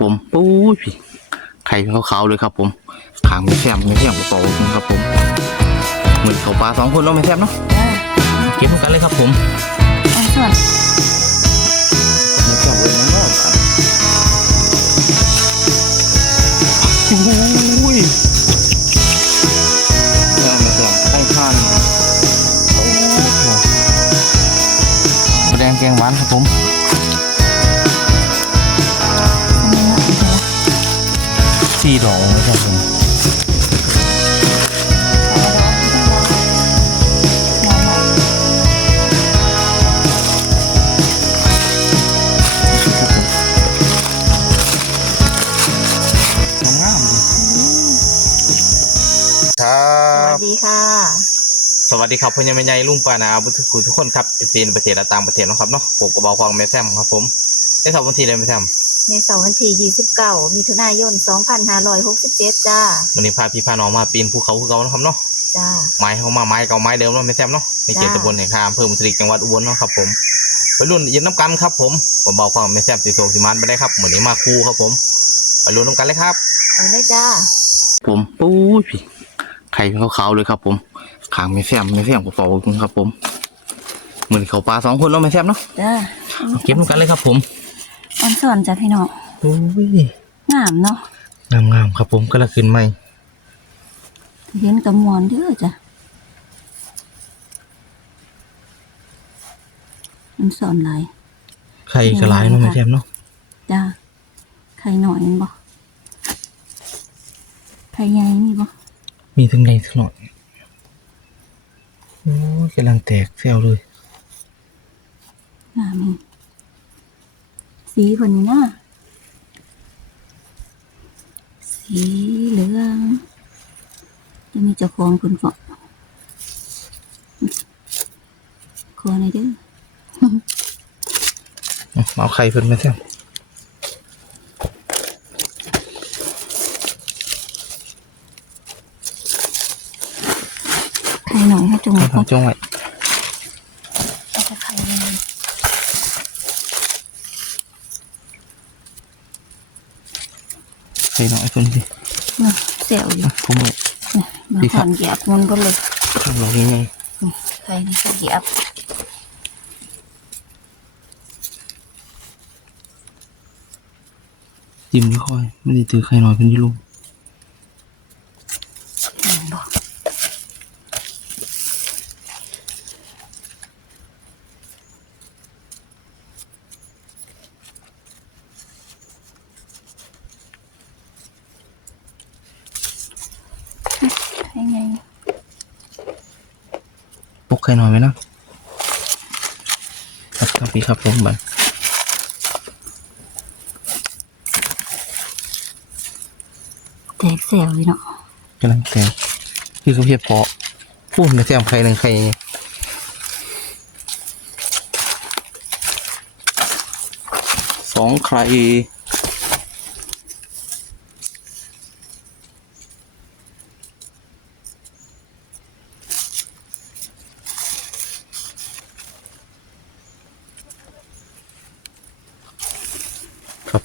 ผมปุ้ยพี่ไข่ขาวๆเลยครับ ผมขางไม่แซมไม่แซมกระเป๋าครับ ผมเหมือนเขาปลาสองคนเนาะไม่แซมเนาะเก็บกันเลยครับ ผมเอาส่วนไม่แซมเลยนะเนาะปุ้ยแซมไม่แซมไข่ข้านโอ้โหแดงแกงหวานครับผม สี่ดอกนะครับผมเอาไว้เอาไว้งามๆครัสบวัสดีค่ะ สวัสดีครับพ่อใหญ่แม่ใหญ่ลุงปานาบุตรคุณทุกคนครับเป็นประเทศและต่างประเทศเนาะครับเนาะผมกระบอกควางแม่แซมครับผมได้ครับวันที่เลยแม่แซม ในเสาร์วันที่29มิถุนายน 2567 จ้าวันนี้พาพี่พาน้องมาปีนภูเขาคือเขาเนาะครับเนาะจ้าไม้เขามาไม้เก่าไม้เดิมเนาะแม่แซมเนาะในเขตจ้าตำบลแห่งคาอำเภอมุสลิกจังหวัดอุบลเนาะครับผมไปรุ่นยืนน้ำกันครับผมผมบอกความแม่แซมสีโศกสีมันไปได้ครับเหมือนนี้มาคู่ครับผมไปรุ่นน้ำกันเลยครับไปเลยจ้าผมปุ้ยพี่ไข่ขาวๆเลยครับ ผมขางไม่แซมไม่แซมกระเป๋าครับผมเหมือนเขาปลาสองคนเนาะแม่แซมเนาะจ้าเก็บกันเลยครับผม อันส่วนจ้าพี่น้องโอ้ยงามเนาะงามงามๆครับผมก็ละขึ้นใหม่เห็นกระมวลเด้อจ้ะอันสอนหลายไข่กระไรเนาะแม่แซมเนาะจ้าไข่หน่อยนี่บ่ไข่ใหญ่นี่บ่มีทั้งในทั้งหน่อยโอ้ยกำลังแตกเซลเลยงามนี่ สีคนนี้นะสีเหลืองจะมีเจ้าของคนเกาะขอหน่อยเด้อเอาไข่เพิ่นมาแซมไข่หน่อยให้จงไว้ก่อนทำจ้องไว้ เอาแต่ไข่เลย ไข่หน่อยเพิ่นสิเนาะเสียวอยู่อะผมเอาเนี่ยมาพี่ครัถบอนเหยียบมันก็เลยทำเรายังไงไข่นี่ก็เหยียบจิ้มไม่ค่อยไม่ได้ถือไข่หน่อยเพิ่นอยี่ลูก เห็นบอก ยังไง ปลุกไข่ห น่อยไหมนะครับครับพี่ครับผมบัดแตกเสียวเลยเนาะกำลังแตกคือเขาเพียบเพาะพูดในแซมไข่หนึ่งไข่สองไข่ครั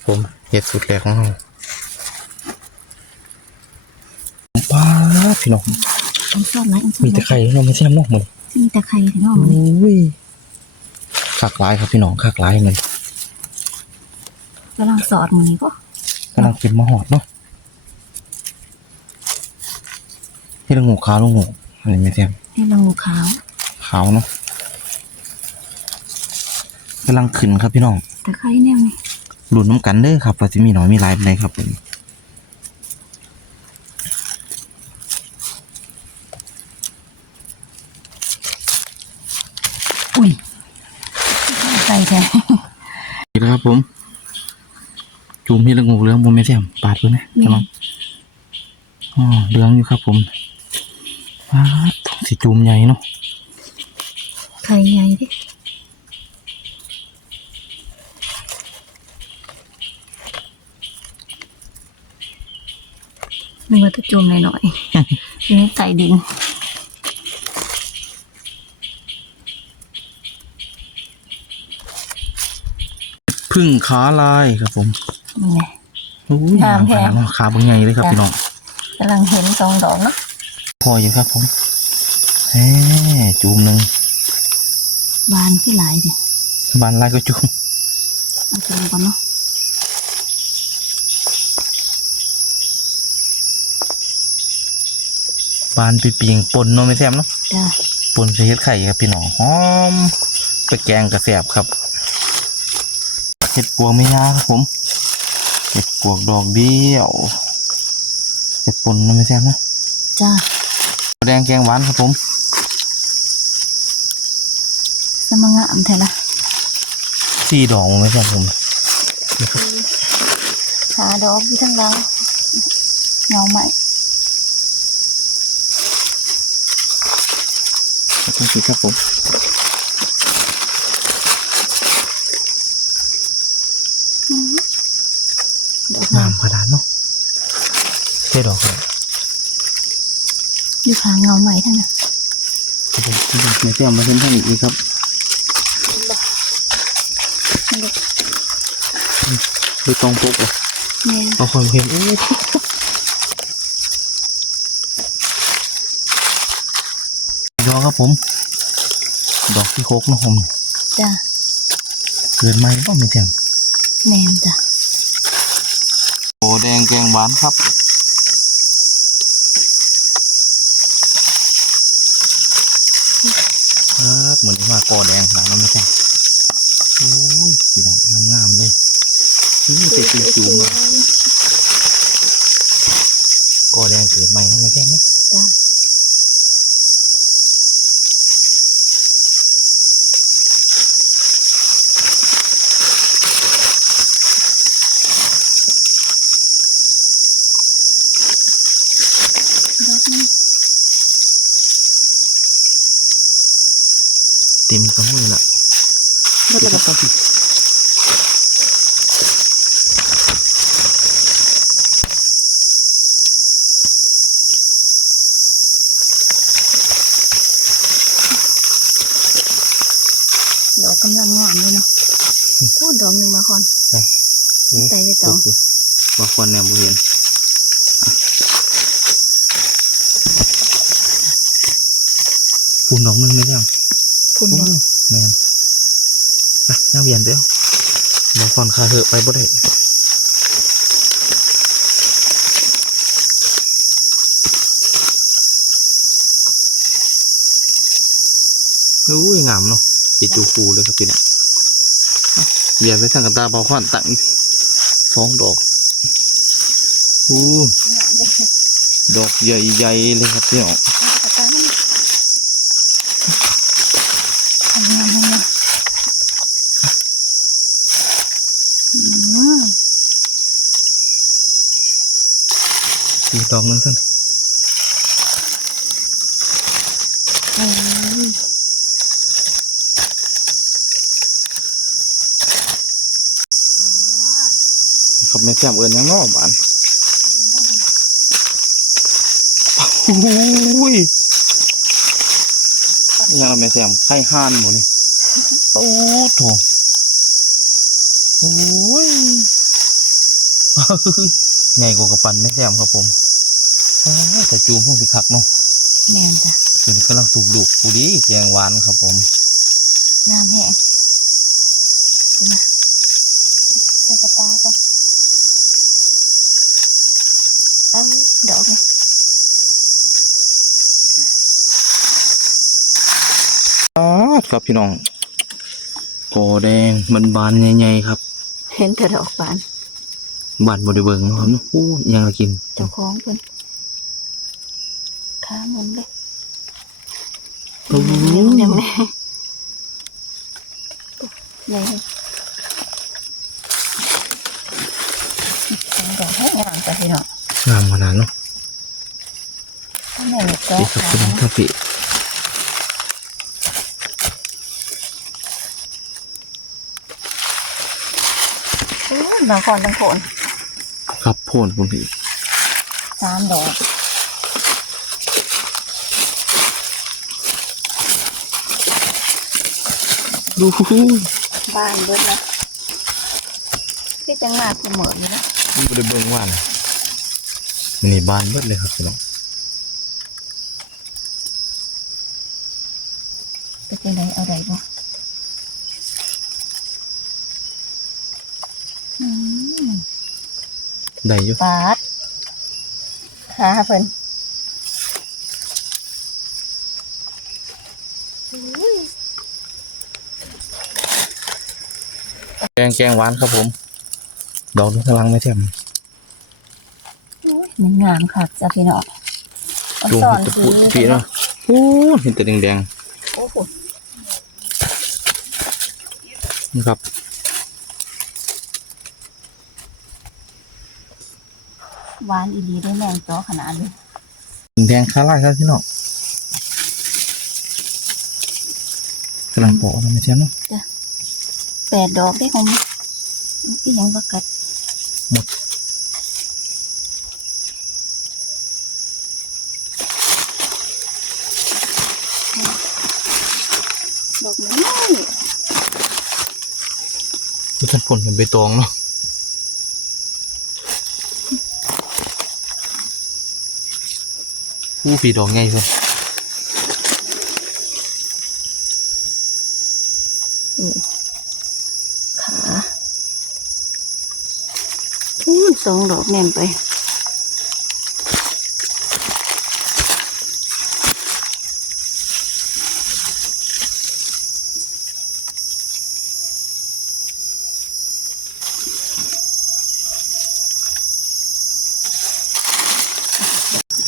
ผมเห็ดสุดแรกของเราป้าดพี่น้องต้องซ่อนไหมต้องซ่อนมีไหมแต่ไข่เราไม่ใช่น้องเหมือนมีแต่ไข่ถึงออกโอมาเนี่ย้ยขากร้ายครับพี่น้องขากร้ายมันกำลังสอดมือนี้ปะกำลังเป็นมะหอดเนาะที่ละงูขาวละงูอะไรไม่ใช่นี่เรางูขาวขาวเนาะกำลังขึ้นครับพี่น้องแต่ไข่แนวนี้ หลุดน้ำกันเด้อครับว่าจะมีน้อยมีหลายเป็นไรครับผมอุ้ยใส่แท้นี่นะครับผมจุ่มที่ละงูเรื่องผมไม่ใช่ปาดเลยนะใช่ไหมอ๋อเรื่องอยู่ครับผมปาดสิจุ่มใหญ่เนาะไข่ใหญ่ดิ นึกว่าจะจมหน่อยๆอยู่ในใต้ดินพึ่งขาลายครับผมนี่ไง โอ้ยงามแท้ ขนาดเนาะขาเป็นไงเลยครับจ้ะพี่น้อง กำลังเห็นสองดอกเนาะพออยู่ครับผมเฮ้จูมหนึ่งบานขึ้นหลายเนี่ยบานไล่ก็จูมเอาจุ่มก่อนเนาะ บานปีปีงปนเนาะไม่แซ่บเนาะจ้าปนใส่เห็ดไข่ครับพี่น้องหอมไปแกงกระแสบครับเห็ดปวงไม่ยากครับผมเห็ดปวกดอกเดียวเห็ดปนเนาะไม่แซ่บเนาะจ้าแดงแกงหวานครับผมสมังงามแท้ละสี่ดอกไม่แซ่บผมหาดอกอยู่ทั้งหลังเงาใหม่ ขอบคุณครับผมดอกงามขนาดเนาะใช่ดอกเลยอยู่ขางเงาใหม่ทั้งนั้นครับผมที่ผมไม่แซ่บมาเห็นท่านอีกครับดูตรงปุ๊บเลยแม่นเอาคนเห็นโอ้ยอครับ ผม ดอกที่โคกนะผมจ้าเกินไหมก็ไม่เต็มแม่นจ้าโอ้แดงแกงหวานครับครับเหมือนว่ากอแดงหามันไม่ใช่โอ้ยสีดอกงามๆเลยนี่เป็นจุ่มๆอะกอแดงเกิดใหม่ก็ไม่ใช่นะจ้า ดอกนั้น เต็มกำมือละหมดแล้วบ่ต้องสิดอกกำลังงามเลยเนาะพูดดอกหนึ่งมาคอนโอ้ใจไปต่อโโหว่าควรแนมบ่เห็น ปุ่นดอกหนึงเลยยังพูดโอ้ดอกแมนไปย่างเวียนเดียวบางคนคาเหอะไปบ่ได้อุ้ยงามเนาะจิจูฟูเลยครับพี่เนี่ยอะเวียนไปทางกันตาเบาขวานตั้งอีกสองดอกอู้ดอกใหญ่ๆเลยครับพี่น้อง ตามันทำงานทำงานอืม อีก ดอกนึงท่านโอ้ยครับแม่แจ่มเอิญยังงอบานโอ้ยยังละแม่แจ่มไข่ห่านหมดนี่โอ้โถโอ้ยใหญ่กว่ากระปันแม่แจ่มครับผม อ้าวแต่จูมพวกสิคักเนาะแมนจ้ะตัวนี้กำลังสุกดุปูดีแกงหวานครับผมน้ำแห้งดูนะใส่กระตาก่อนเอาดอกเนี่ยครับพี่น้องกอแดงมันบานใหญ่ๆครับ เห็นแต่ดอกบานบานบริเบิงเนาะครับโอ้ยยังละกิน เจ้าของเพิ่น ขาหมุนเลยโอ้ยเดี๋ยวแม่ใหญ่เลยสองดอกให้งามจ้ะพี่น้องงามขนาดเนาะข้างในมีดอดีกครับขาพี่น้องครับพี่โอ้ยบางคนบางคนครับโพนคุณพี่สามดอก ดูบ้านเบิดนะพี่จะงาดเสมออยู่นะมันบ่ได้เบิ่งว่านนี่บานเบิดเลยครับพี่น้องไปที่ไหนเอาได้บ่อืมได้อยู่ปาดขาเพิ่น แกงแกงหวานครับผม ดอกนี้กำลังไม่แจ่มมันงามค่ะจ้ะพี่น้องเอาจุ่มสอนตะสีปุสีเนาะโอ้เห็นแต่แดงโอ้โหๆนี่ครับหวานอีหลีได้แมงจ้อขนาดนี้แดงคาร่ายครับพี่น้องกำลังปอกนะไม่ใช่เนาะ แปดดอกได้ของที่ยังประกัดหมดดอกน้อยทุกท่านผลเป็นใบตองเนาะผู้ผีดอกไงเพื่อน ขา อู้สองดอกแน่นไป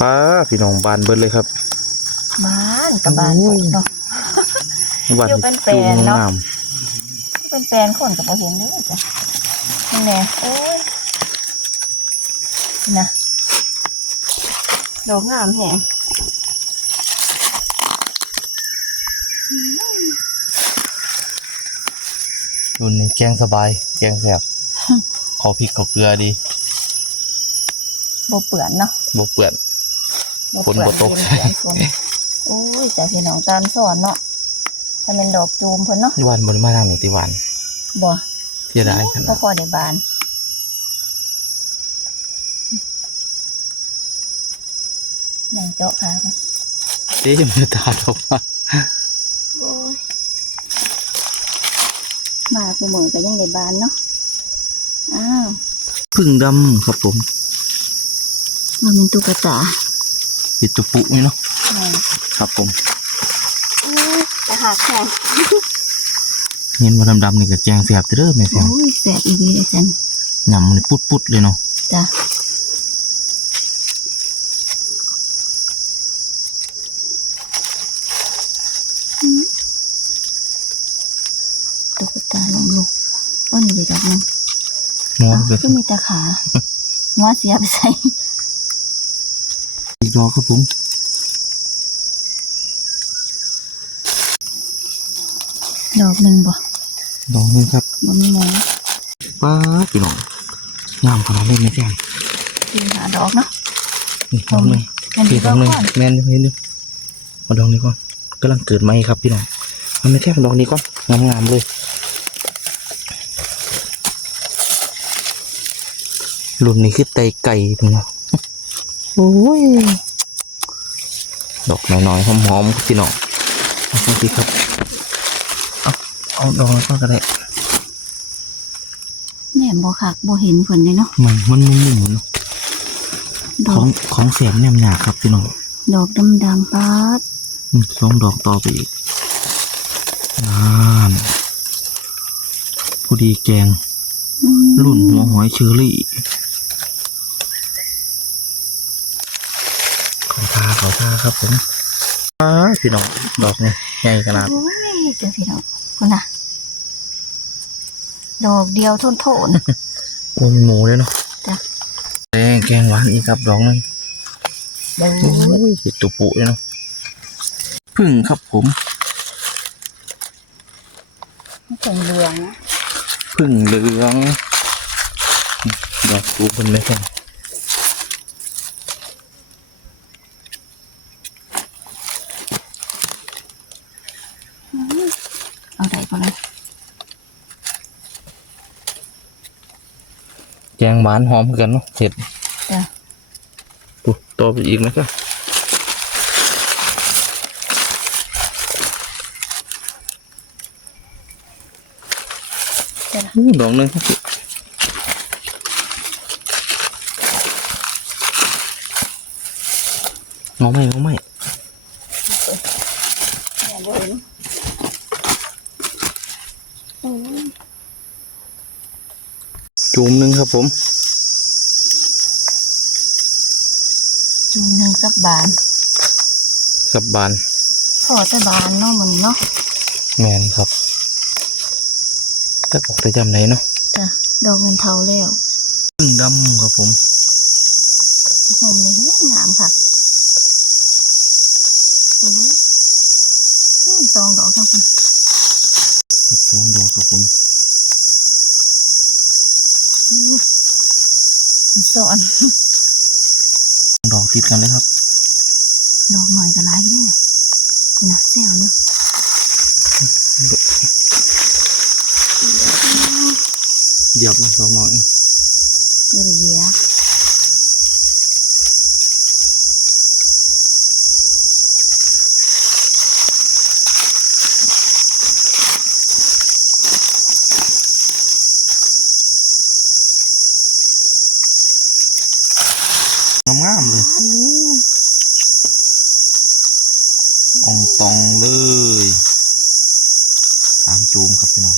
ป้าพี่น้องบานเบิดเลยครับบ้านกับบานโอ้ยเนาะบานอยู่เป็นแปลจูนงเนาะงามเป็นแปลนคนกับเราเห็นเด้อจ้ะนี่แน่โอ้ย นะดอกงามแหงรุ่นนี้แกงสบาย แกงแสบ ขอพริกขอเกลือดีโบเปื่อนเนาะบ่เปื่อนฝนบ่ตกเปื่อนฝนโอ้ยแต่พี่น้องตามสอนเนาะถ้าเป็นดอกจูมเพิ่นเนาะหวานบนมาทางนี้ติหวานบ่เสียดายขก็นาดพอได้บาน แม่งเจาะขาไปเอ๊ะมันตาดอกมาโอ้ยมาคูมือก็ยังได้บานเนาะ อ้าวพึ่งดำครับผมมันเป็นตุ๊กตาปิดตุปุนี่เนาะแม่งครับผมโอ้ยจะหักแข่งเห็นว่าดำๆนี่ก็แกงแสบเด้อแม่แสโอ้บยแสบอีกเลยจันหยำมันปุดๆเลยเนาะจ้ะ ตุ๊กตาลงลูกอ้นดีดอกหนึงหัวอ้าวเป็นก็มีแต่ขาหัวเสียไปใส่อีกดอกครับผมดอกหนึ่งบ่ดอกนึงครับบ่มีหมอป้าดพี่น้องงามขนาดนี้แม่แสบกินหาดอกเนาะนี่ดอกหนึงมันสีดีดดออกกหนึงก่อนแม่นอยู่เห็นอยู่เอาดอกนี้ก่อนกำลังเกิดใหม่ครับพี่น้องมันไม่แค่ดอกนี้ก่อนงามๆเลย รุ่นนี้คือไตไก่พี่น้องโอ้ย ดอกน้อยๆหอมๆพี่น้องเอาสักทีครับ เอาเอาดอกนี้ก่อนก็ได้แหนมบ่คักบ่เห็นเพิ่นเลยเนาะมันมันมุ่มๆเนาะดขออกงของแสบแนมหนาครับพี่น้องดอกดำๆปาดอืมสองดอกต่อไปอีกนานพอดีแกง อืมรุ่นหัวหอยเชอรี่ขอทาขอทาครับผมอ้าพี่น้องดอกนี่ใหญ่ขนาดโอ้ยเจ้าพี่น้องคุณน่ะ ดอกเดียวทนโทนโอ้มีหมูเลยเนาะจ้ะแกงแกงหวานอีกครับดอกหนึงเดี๋ยวโอ้ยเห็ดตุปุเลยเนาะพึ่งครับผมถึงเหลืองนะพึ่งเหลืองดอกตูคนเลยครับ เอาได้ก็เลย แก งหวานหอมเหมือนกันเนาะเห็ดจ้ะปุ๊ต่อไปอีกนะครับเดี๋ยวนะอู้ดอกหนึงครับงอไม่งอไม่ แม่บ่เห็นโอ้ย จูมหนึงครับผม จุ่มหนึ่งกับบานกับบานพอจะบานเนาะมันเนาะแมนครับจักออกแต่จำไหนเนาะจ้ะดอกเงินเทาแล้วพึ่งดำครับผมหอมนี่แห้งงามค่ะโอ้ยโอ้ยสองดอกทั้งคน สองดอกครับผม อู้มัน สอนดอกติดกันเลยครับ ดอกหน่อยก็หลายได้น่ะคุณนะแซวอยู่เหยียบเลยสองหน่อย บริเยียบ งามๆเลยอันนี้อองตองเลยสามจูมครับพี่น้อง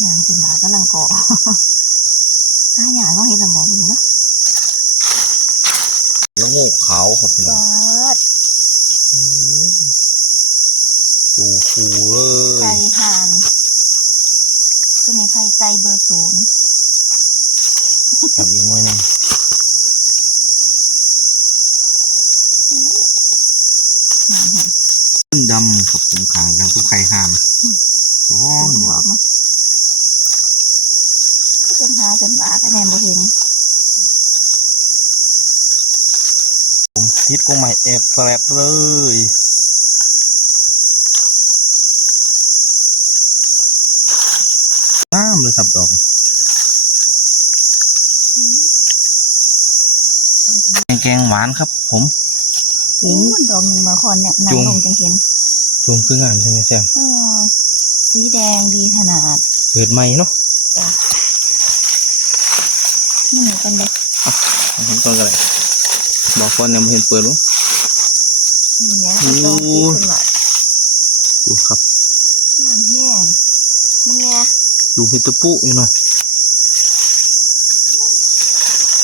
อย่างจุนดากำลังพอ หาอย่างก็เห็นละงงวันนี้เนาะ แล้วโง่ขาวครับพี่น้อง เปิด จูฟูเล ไก่ ย ห่านตัวนี้ไข่ไก่เบอร์ศูนย์ กับอีกหน่อยหนึง งามเห็น พึ่งดำครับผมขางกันผู้ไข่ห่านสอต้งนดดออกกเนาะก็จนหาจนบาก็แนมบ่เห็น ผมทิศก็ใหม่แอบแปรบเลยงามเลยครับดอกแกงหวานครับผม โอ้ดอกหนึ่งมาคอนเนี่ยนางจุงลงจังเห็นจูมคืองามใช่ไหมแซมเออสีแดงดีขนาดเกิดใหม่เนาะจ้ะนี่เหมือนกันเลยเอาผมต้นกันเลยบอกก่อนยังไม่เห็นเปิดหรอนี่เนี่ยโอ้ต้องตีขึ้นมาดูครับน้ำแห้งมึงเนี่ยดูพิตปุอยู่เนาะ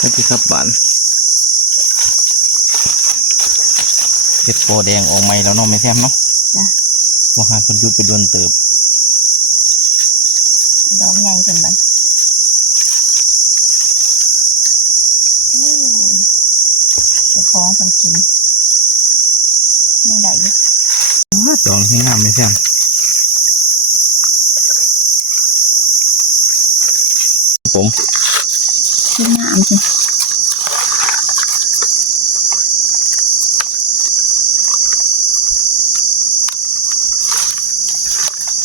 นี่คือครับบาน เห็ดโปแดงออกใหม่แล้วเนาะไม่แซมเนาะจ้ะว่าหาคนหยุดไปโดนเติบดอกใหญ่เป็นบันโอ้เจะฟ้าของคนกินยังได้อยู่ดอกให้งามไม่แซมผมที่งามสิ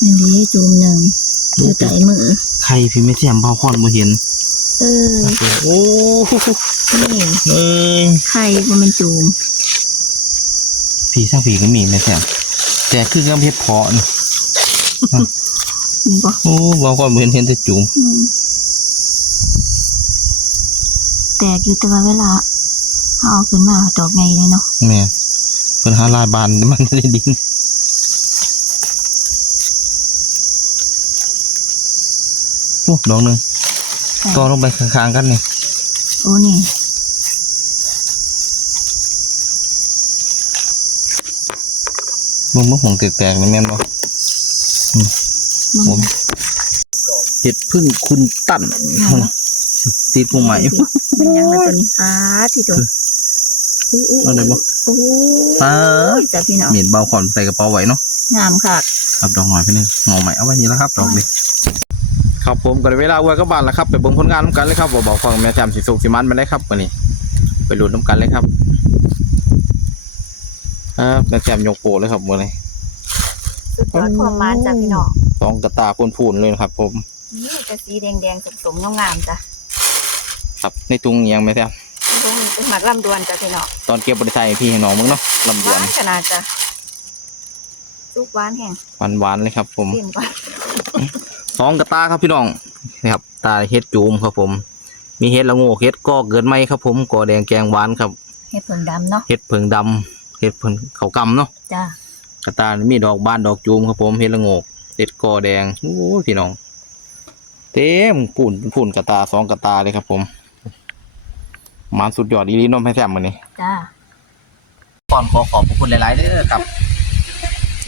นี่เลย จูมหนึ่งอยู่ใจมือใครพี่ไม่แซมเบาคอนมาเห็น เออโอ้นี่เอ้ยไข่ก็มันจูมผีสร้างผีก็มีไม่แซมแต่คือกำเพชรเพาะนี่มีบ่โอ้เบาคอนบ่เห็นเห็นแต่จุ่มอืมแตกอยู่แต่ว่าเวลาเอาขึ้นมาดอกไงเลยเนาะแม่เพิ่นหาลายบานมันไม่ได้ดิน อ้ดอกหนึ่งต่อลงไปข้างๆกันนี่โอ้นี่มึงมึงหงแตกๆนี่แม่นบ่มึงผมเห็ดพึ่งคุณตั้นติดมุมใหม่มันยังละตัวนี้อ้าที่ตัวโอ้โอ้เอาได้บ่โอ้ปาดจ้ะพี่น้องเมียนเบาก่อนใส่กระเป๋าไว้เนาะงามค่ะครับดอกหน่อยพี่นึงงอใหม่เอาไว้นี่แล้วครับดอกนี้ ครับผมก็ได้เวลาอวยกับบ้านแล้วครับ ไปเบิ่งผลงานน้ำกันเลยครับบ่บอกฟังแม่แจมสิสุกสิมันมาได้ครับวันนี้ ไปลุ้นน้ำกันเลยครับครับแม่แจมยกโปเลยครับมื้อนี้สุดยอดความมันจ้ะพี่น้องสองกระตาพูนๆเลยนะครับ ผมนี่จะสีแดงๆสมๆงามๆจ้ะครับในตุงเอียังไหมครับตรงนี้เป็นหมักลำดวนจ้ะพี่น้องตอนเก็บบริษัทพี่ให้น้องมึงเนาะลำดหววานนขนาดจ้ะซุปหวานแห้งหวานหวานๆเลยครับ ผมกินก่อน สองกระตาครับพี่น้องนะครับตาเฮ็ดจูมครับผม มีเฮ็ดละโงกเฮ็ดก็เกินไหมครับผมกอแดงแกงหวานครับเห็ดผงดำเนาะเฮ็ดเพิงดำเฮ็ดเพิงเขาวกำเนาะจ้ะกระตานี่มีดอกบานดอกจูมครับผมเฮ็ดละโงกเฮ็ดกอแดงโอ้ยพี่น้อง เต็มปุ่นปุ่นกระตาสองกระตาเลยครับผมหมานสุดยอดอีหลีเน้องแม่แซมมื้อนี้จ้าก่อนขอขอบพระคุณหลายๆเด้อครับ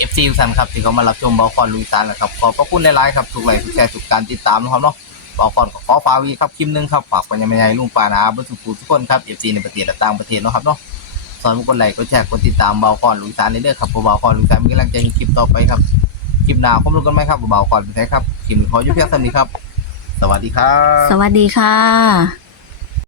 FC ทุกท่านครับที่เขามารับชมเบาคอนลุยซานนะครับขอบพระคุณหลายๆครับทุกไลค์ทุกแชร์ทุกการติดตามนะครับเนาะเบาคอนขอฝากวีครับคลิปหนึงครับฝากไปยังไม่ใหญ่ลุงปานาเบุทุกผู้ทุกคนครับ FC ในประเทศและต่างประเทศนะครับเนาะสอนทุกคนไลค์กดแชร์กดติดตามเบาคอนลุยซานเด้อครับเพราะเบาคอนลุยซานมีกำลังใจให้คลิปต่อไปครับคลิปหน้าพบกันไหมครับเบาคอนเป็นไงครับคลิปขอยุบยักษ์สำนี้ครับ สวัสดีครับ สวัสดีค่ะ